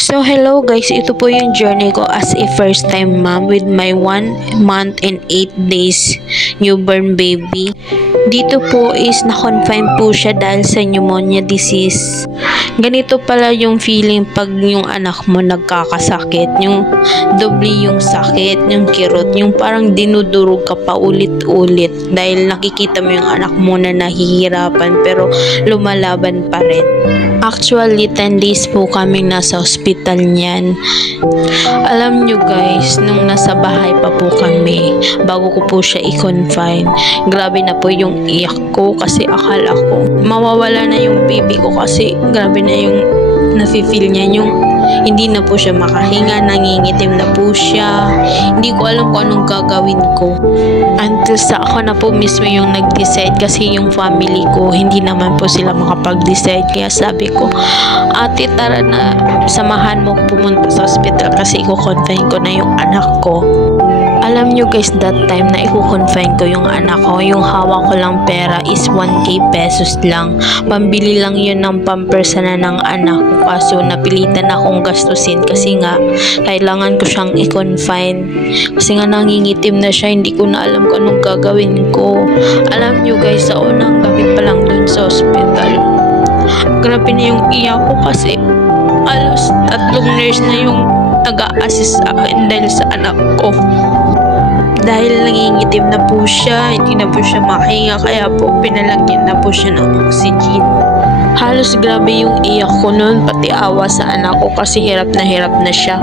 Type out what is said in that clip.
So hello guys, ito po yung journey ko as a first time mom with my 1 month and 8 days newborn baby. Dito po is na-confine po siya dahil sa pneumonia disease. Ganito pala yung feeling pag yung anak mo nagkakasakit, yung doble yung sakit, yung kirot, yung parang dinudurog ka pa ulit-ulit dahil nakikita mo yung anak mo na nahihirapan pero lumalaban pa rin. Actually, 10 days po kaming nasa hospital niyan. Alam nyo guys, nung nasa bahay pa po kami, bago ko po siya i-confine, grabe na po yung iyak ko kasi akala ko mawawala na yung baby ko kasi grabe na yung nafe-feel niya, yung hindi na po siya makahinga, nangingitim na po siya. Hindi ko alam kung anong gagawin ko. Until sa ako na po mismo yung nag-decide kasi yung family ko, hindi naman po sila makapag-decide. Kaya sabi ko, ate tara na, samahan mo pumunta sa hospital kasi i-confine ko na yung anak ko. Alam nyo guys, that time na i-confine ko yung anak ko, yung hawak ko lang pera is 1k pesos lang. Pambili lang yun ng pampers na ng anak ko. Kaso napilitan akong gastusin kasi nga kailangan ko siyang i-confine. Kasi nga nangingitim na siya, hindi ko na alam kung anong gagawin ko. Alam nyo guys, sa unang gabi pa lang dun sa hospital, grabe na yung iyak ko kasi alos 3 nurse na yung nag-a-assist sa akin dahil sa anak ko. Dahil nangingitim na po siya, hindi na po siya makahinga, kaya po pinalagyan na po siya ng oxygen. Halos grabe yung iyak ko noon, pati awa sa anak ko kasi hirap na siya.